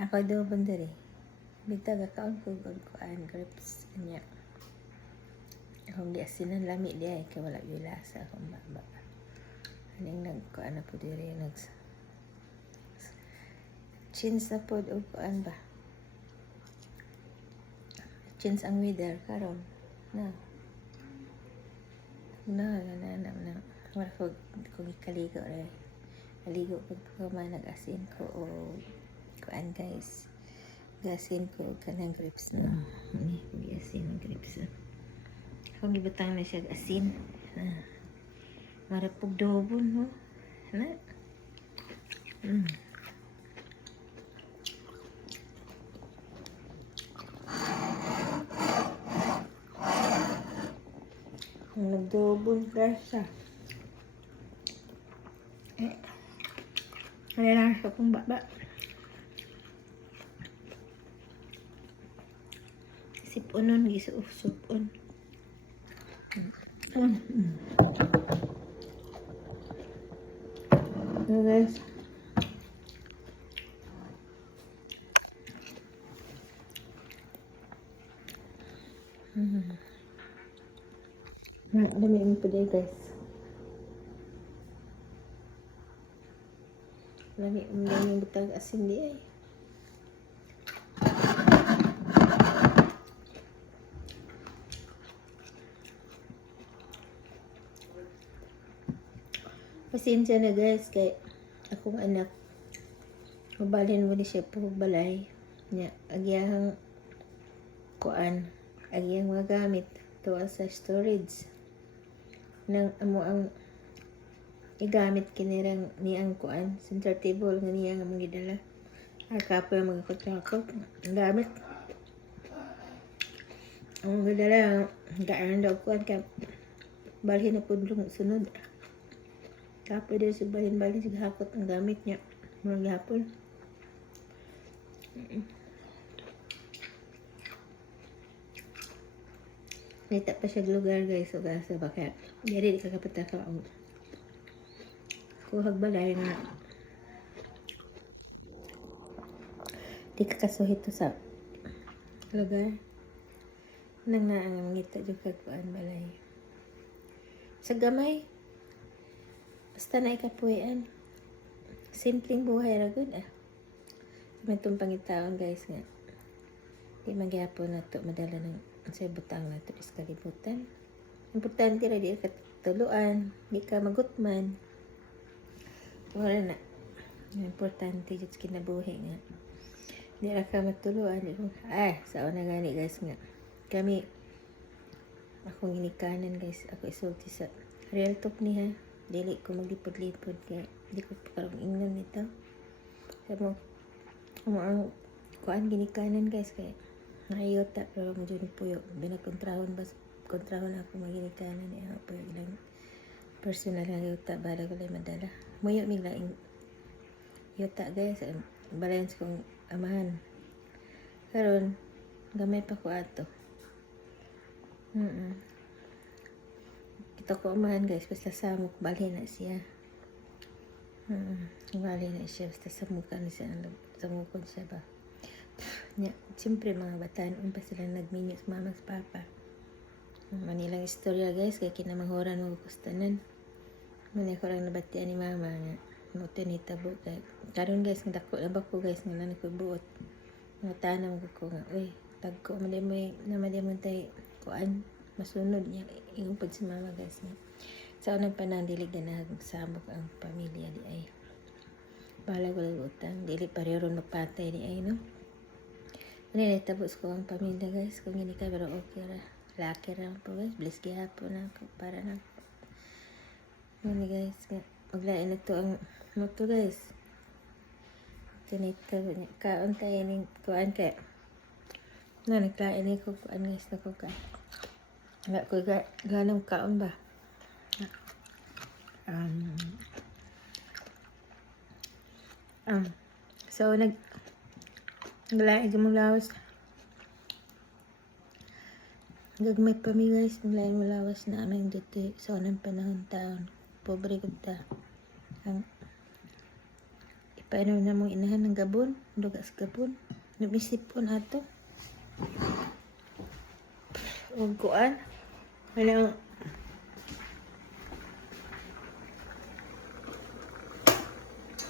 Ako daw bandari. Bitag akaon ko kuan grapes niya. Akong giasinan lami di ay kay wala gyud lasa akong baba. Aning nagkuan na po diri chins na po o kuan ba? Chins ang weather karon. Na. Wala ko gikaligo rin. Naligo ko man nag-asin ko o kuan guys. Gasin ko kanang grapes na. Gasin ng grapes na. Kung gibutang na siya asin. Marapog dobon no. Na. Ang nagdobon grasa. Kaya lang sa kong baba. Sipunon, gisupon. So guys. Dami mo pa day guys. Lami yung butang asin di ay. Pasensya na guys kay akong anak mabalhin mo ni siya po balay niya agyahang kuan agyang mga gamit tuwa sa storage nang amo ang igamit kinirang niyang kuan center table nga niya nga mong gidala kapo yung mga kotakot ang gamit ang gidala gaan daw kuan ka balhin na po sunod kapo din sa balhin-balhin sa hakot ang gamit niya mga gapon nita pa siya lugar guys so gasa baka diri di kakapataka ang kuhag balay nga di kakasuhit to sa lugar nang naang ngita jud kagkuan balay sa gamay basta na ikapuyan simpleng buhay ra gud may itong pangitaon guys nga di magyapon na to madala ng sa butang na to is kalibutan importante ra di ka tuluan di ka magutman wala na importante jud kinabuhi nga di ra ka matuluan sa una gani guys nga kami akong ginikanan guys ako isulti sa real talk niya dili ko maglipod-lipod kaya di ko pa karong ingnan nito sa mo ang kuan ginikanan guys kaya naayota pero mo dyan puyo binakontrahon kontrahon ako maginikanan niya po ilang personal na yuta bala ko lang madala muyo mig laing yuta guys balance kong amahan karon gamay pa ko ato kita ko amahan guys basta samok balhin na siya balhin na siya basta samukan siya samukon siya ba siyempre mga bataan pa sila nagminyo sa mama sa papa manilang istorya guys kaya kinamanghoran mo kustanan manay ko lang nabatian ni mama nga muto ni tabo kaya karon guys nga dako na ba ko guys nga nanay ko buot nga tanam ko nga uy tagko maday mo naman mo tay kuan masunod niya ingon pud si mama guys nga sa unang panahon dili ganahan samok ang pamilya di ay bala ko lang utang dili pareho ron magpatay di ay no ano tabos ko ang pamilya guys kung hindi ka pero okay ra laki ra po guys bless gihapon ako para na ano guys maglain na to ang moto guys tinita kaon tayo ning kuan kaya na naglain ko kuan guys na ko ka wala ko ganang kaon ba so naglain mo lawas gagmay pa mi guys naglain mo lawas na aming dito sa unang panahon taon pobre ko ta ang Paano na mong inahan ng gabon? Duga sa gabon. Numisipon ato. Huwag kuan. Walang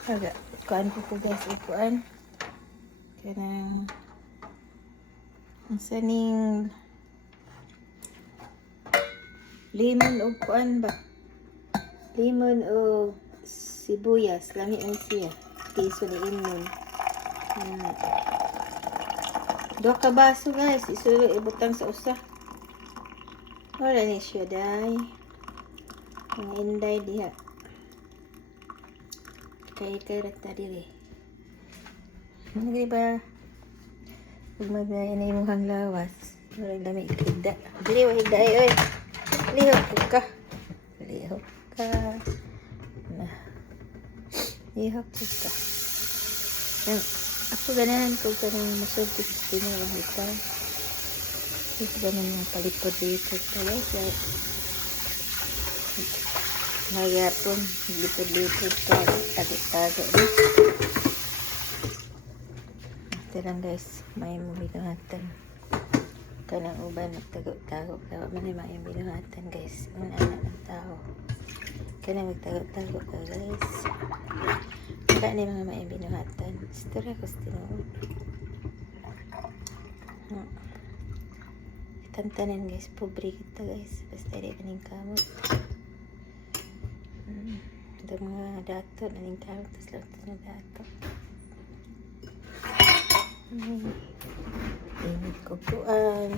aga. Kuan ko guys. Kuan. Kanang ang saning lemon o kuan ba? Lemon o sibuyas. Lami ang siya. Piso ni lemon. Dua ka baso guys. Isulo ibutang sa usa. Wala ni siya day. Mga inday diha. Kay rata diri. Hindi ba? Huwag magaya na yung mukhang lawas. Walang dami higda. Dili wa higda ay. Lihok ka. Lihok ka. Na. Lihok ka. Ako ganahan ko kanang masulti sa tinyo ang ito. Ito ganun yung palipod-lipod pala siya. Nagyapon, lipod-lipod ka. Tago-tago. Ito lang guys, may binuhatan. Kanang uban, magtago-tago. Kaya may binuhatan guys. Ang anak ng tao. Kanang magtago-tago ka guys. Wala ni mga may binuhatan. Istorya ko sa tinuod. Tantanan guys, pobre kita guys. Basta di maning kamot. Ito mga dato, naning kamot. Tapos lang ito na dato. Init ko kuan.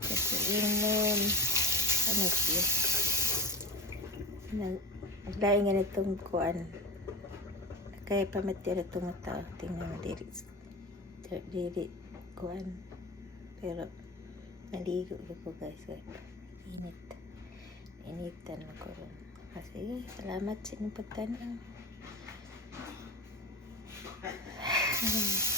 Ito inom. Ano siya? Naglaing nga nitong kuan. Kaya pamatira itong tao. Tingnan mo diri. Diri kuan. Pero naligo ko guys. Init. Initan ako ron. Kasi salamat sa inyong pagtanaw.